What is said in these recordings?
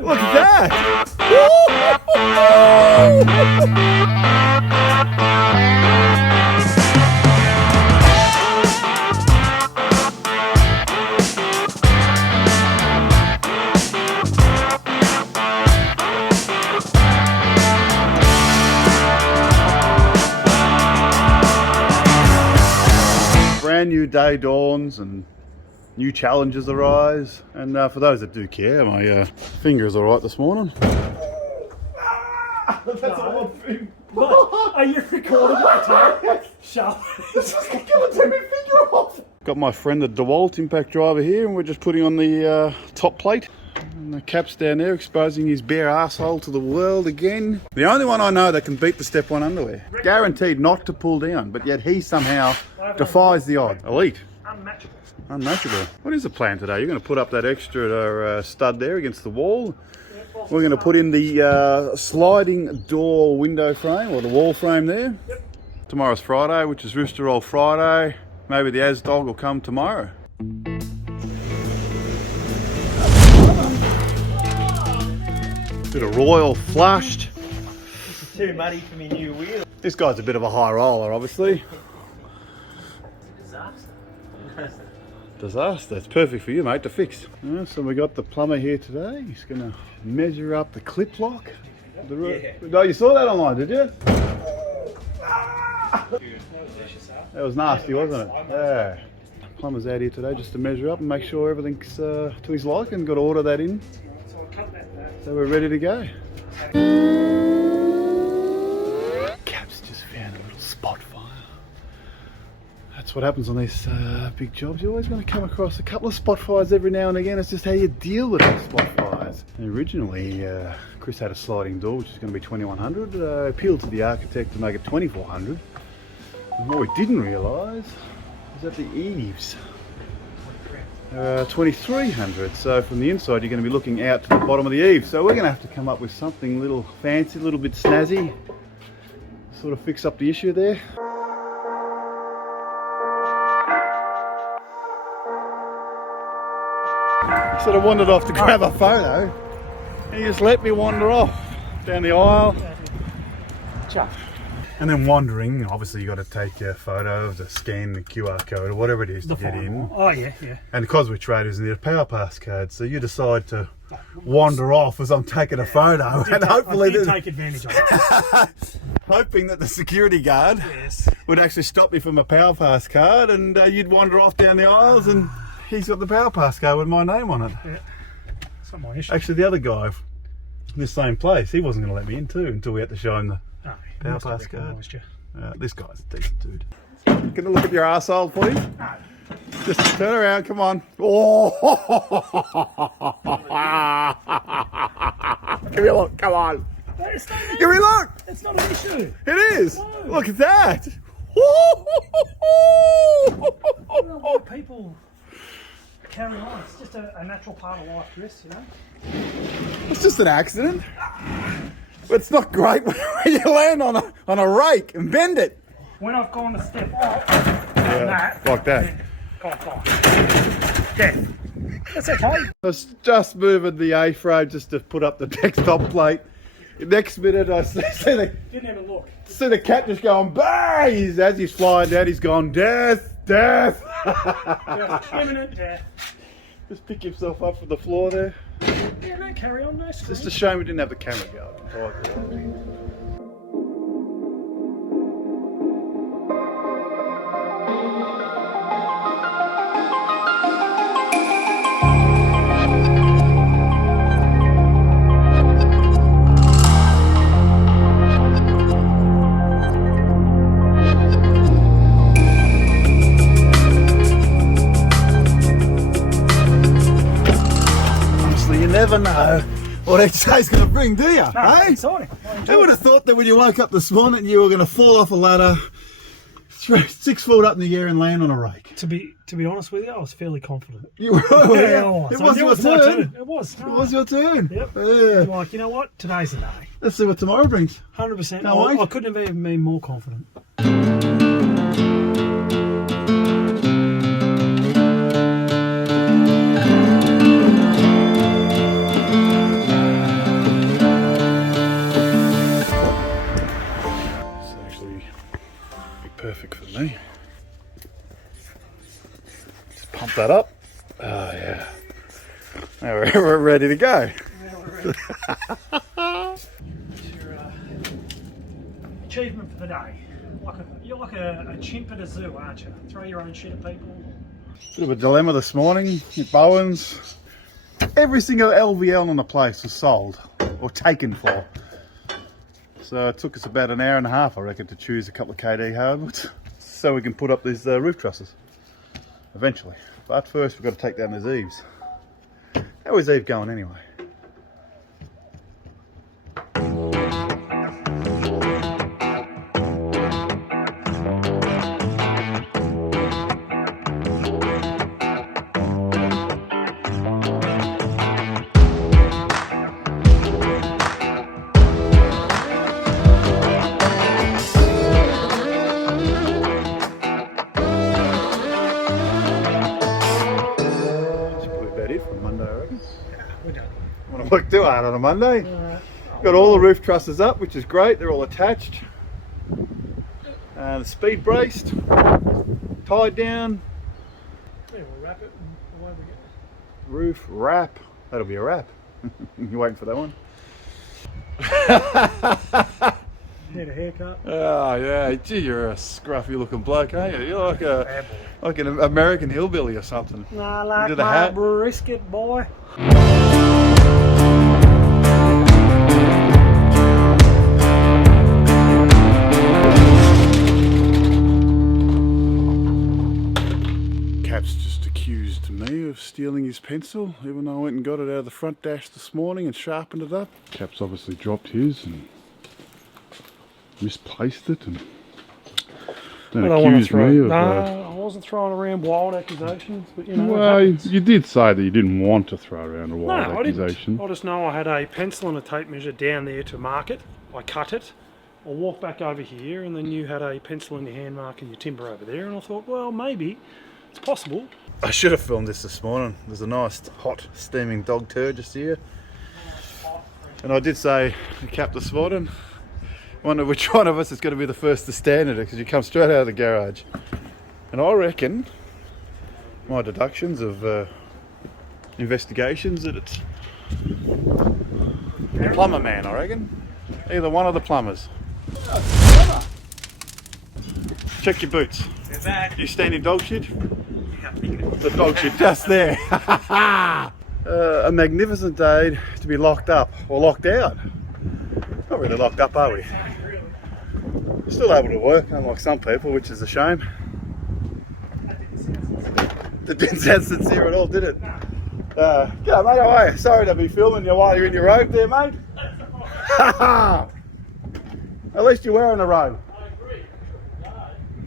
Look at that! Brand new day dawns and new challenges arise, and for those that do care, my finger is all right this morning. That's a odd thing. What? Are you recording it at the time? Shut. It's just gonna take my finger off. Got my friend the DeWalt impact driver here, and we're just putting on the top plate. And the cap's down there, exposing his bare arsehole to the world again. The only one I know that can beat the Step 1 underwear. Guaranteed not to pull down, but yet he somehow defies the odds. Elite. Unmatchable. Unmatchable. What is the plan today? You're going to put up that extra stud there against the wall. We're going to put in the sliding door window frame, or the wall frame there. Yep. Tomorrow's Friday, which is Rooster Roll Friday. Maybe the Asdog will come tomorrow. Bit of royal flushed. This is too muddy for me new wheel. This guy's a bit of a high roller, obviously. Disaster. It's perfect for you, mate, to fix. So we got the plumber here today. He's going to measure up the clip lock. No, you saw that online, did you? That was nasty, wasn't it? Yeah. Plumber's out here today just to measure up and make sure everything's to his liking. Got to order that in. So we're ready to go. Cap's just found a little spot fire. That's what happens on these big jobs. You're always going to come across a couple of spot fires every now and again. It's just how you deal with those spot fires. And originally, Chris had a sliding door, which is going to be 2100. Appealed to the architect to make it 2400. And what we didn't realise is that the eaves 2300. So from the inside, you're going to be looking out to the bottom of the eave. So we're going to have to come up with something a little fancy, a little bit snazzy, sort of fix up the issue there. Sort of wandered off to grab a photo, and he just let me wander off down the aisle. Chuck. And then wandering, obviously you got to take a photo to scan the QR code or whatever it is to get in. Oh yeah, yeah. And because we're traders, need a power pass code, so you decide to wander off as I'm taking a photo, and hopefully I did take advantage of it. hoping that the security guard would actually stop me from a power pass card, and you'd wander off down the aisles, and he's got the power pass card with my name on it. Yeah. It's not my issue. Actually, the other guy in this same place, he wasn't going to let me in too until we had to show him the power pass card. This guy's a decent dude. Can I look at your arsehole, please? No. Just turn around, come on. Oh! Give me a look, come on. Give me a look. It's not an issue. It is. No. Look at that. People carry on. It's just a natural part of life, Chris, you know? It's just an accident. But it's not great when you land on a rake and bend it. When I've gone to step off, Like that. Death. That's okay. I was just moving the A-frame just to put up the desktop plate. Next minute I see Didn't even look. the cat just going, bah! As he's flying down, he's gone, death, death. Imminent death. Just pick himself up from the floor there. Yeah, no, carry on, no screen. Just a shame we didn't have the camera going. Never know what each day's going to bring, do you? No, hey? exciting. Who would have thought that when you woke up this morning you were going to fall off a ladder 6 foot up in the air and land on a rake? To be honest with you, I was fairly confident. You were? Yeah, I was. It was your my turn. It was. It was your turn. Yep. Yeah. Like, you know what? Today's the day. Let's see what tomorrow brings. 100%. Can't wait. I couldn't have even been more confident. that up. Oh yeah. Now we're ready to go. Now we're ready. It's your achievement for the day. You're like a chimp at a zoo, aren't you? Throw your own shit at people. Bit of a dilemma this morning at Bowen's. Every single LVL on the place was sold or taken for. So it took us about an hour and a half, I reckon, to choose a couple of KD hardwoods so we can put up these roof trusses eventually. But first we've got to take down these eaves. How is Eve going anyway? Work too hard on a Monday. Got all the roof trusses up, which is great. They're all attached. The speed braced, tied down. Yeah, we'll wrap it and away we go. Roof wrap. That'll be a wrap. You waiting for that one? Need a haircut. Oh yeah, gee, you're a scruffy looking bloke, aren't you? You're like an American hillbilly or something. I like Into the my hat. brisket, boy. Cap's just accused me of stealing his pencil, even though I went and got it out of the front dash this morning and sharpened it up. Cap's obviously dropped his and misplaced it and then accused me of... No, I wasn't throwing around wild accusations, but you know. Well, you did say that you didn't want to throw around a wild No, accusation. I didn't. I just know I had a pencil and a tape measure down there to mark it. I cut it. I walked back over here, and then you had a pencil in your hand marking your timber over there, and I thought, well, maybe it's possible. I should have filmed this morning. There's a nice, hot, steaming dog turd just here. And I did say to Cap this morning, wonder which one of us is going to be the first to stand at it, because you come straight out of the garage. And I reckon, my deductions of investigations, that it's the plumber man, I reckon. Either one of the plumbers. Check your boots. They're back. You standing dog shit? The dog shit just there. A magnificent day to be locked up, or locked out. Not really locked up, are we? We're still able to work, unlike some people, which is a shame. That didn't sound sincere at all, did it? Yeah, mate, how are you? Sorry to be filming you while you're in your robe there, mate. At least you're wearing a robe.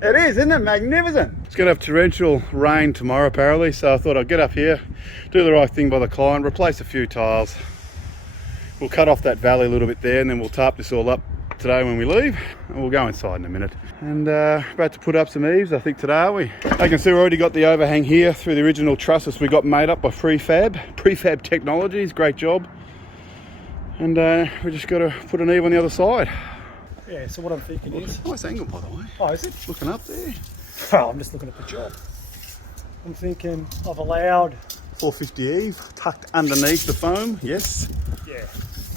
It is, isn't it? Magnificent. It's going to have torrential rain tomorrow, apparently, so I thought I'd get up here, do the right thing by the client, replace a few tiles. We'll cut off that valley a little bit there, and then we'll tarp this all up today when we leave, and we'll go inside in a minute. And about to put up some eaves, I think, today, are we? You can see we've already got the overhang here through the original trusses we got made up by Prefab Technologies. Great job. And we just got to put an eave on the other side. Yeah, so what I'm thinking is... Nice angle, by the way. Oh, is it? Looking up there. Oh, I'm just looking at the job. I'm thinking I've allowed... 450 eave, tucked underneath the foam, yes. Yeah.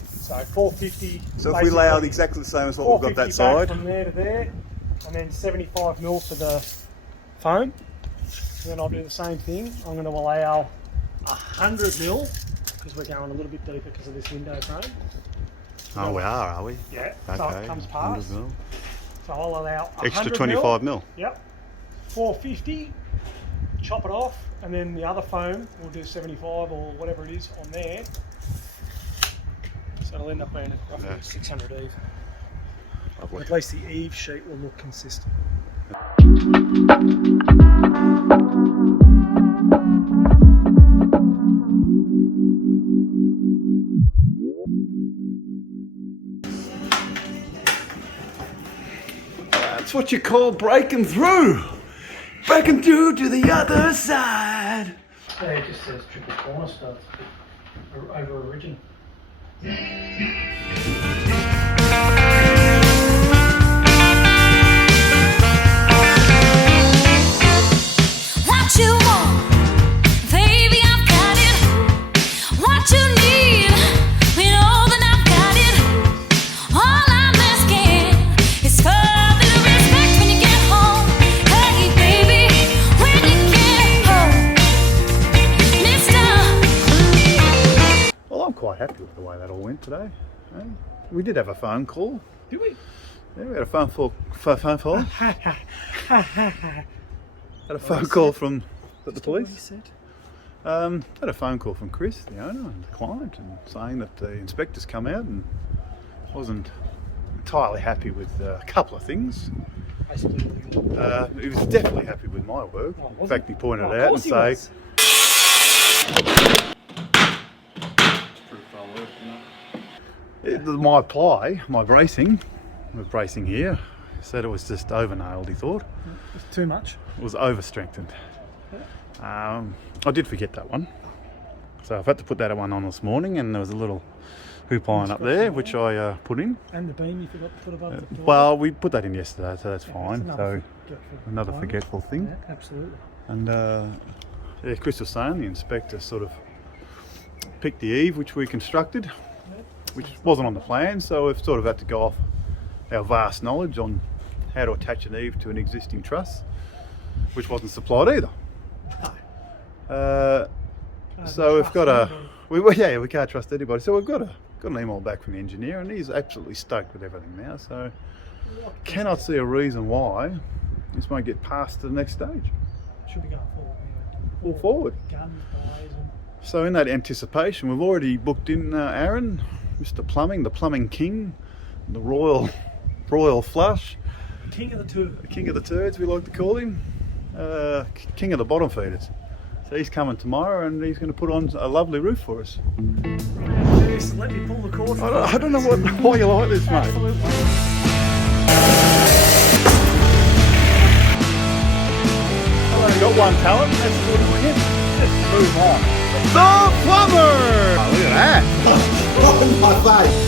So 450... So if we lay out exactly the same as what we've got that side. From there to there, and then 75 mil for the foam. And then I'll do the same thing. I'm going to allow 100 mil, because we're going a little bit deeper because of this window frame. Oh, we are we? Yeah, Okay. so it comes past. 100 mil. So I'll allow 100 Extra 25 mil. Yep. 450, chop it off, and then the other foam, we'll do 75 or whatever it is on there. So it'll end up being roughly 600 eave. Lovely. At least the eave sheet will look consistent. That's what you call breaking through. Breaking through to the other side. Yeah, it just says triple corner studs over original. What you want? way that all went today. Eh? We did have a phone call. Did we? Yeah, we had a phone call. Had a phone call from the police. Had a phone call from Chris, the owner and the client, and saying that the inspectors come out and wasn't entirely happy with a couple of things. He was definitely happy with my work. In fact, he pointed it out and say, my ply, my bracing here, said it was just over nailed, he thought. It's too much. It was over strengthened. I did forget that one, so I've had to put that one on this morning, and there was a little hoop iron up there which I put in. And the beam you forgot to put above the door. Well, we put that in yesterday, so that's fine. So another time. forgetful thing. Yeah, absolutely. And yeah, Chris was saying the inspector sort of picked the eave which we constructed, which wasn't on the plan, so we've sort of had to go off our vast knowledge on how to attach an eave to an existing truss, which wasn't supplied either. So we've got we can't trust anybody. So we've got an email back from the engineer, and he's absolutely stoked with everything now. So cannot see a reason why this won't get past to the next stage. Should be going forward anyway. All forward. Guns, blades, and... So in that anticipation, we've already booked in Aaron, Mr. Plumbing, the plumbing king, the royal flush. King of the turds. The king of the turds, we like to call him. King of the bottom feeders. So he's coming tomorrow, and he's going to put on a lovely roof for us. Yes, let me pull the cord. I don't know why you like this, mate. Absolutely. Got one talent, that's what we get. Just move on. The plumber! Oh, look at that. Oh my face.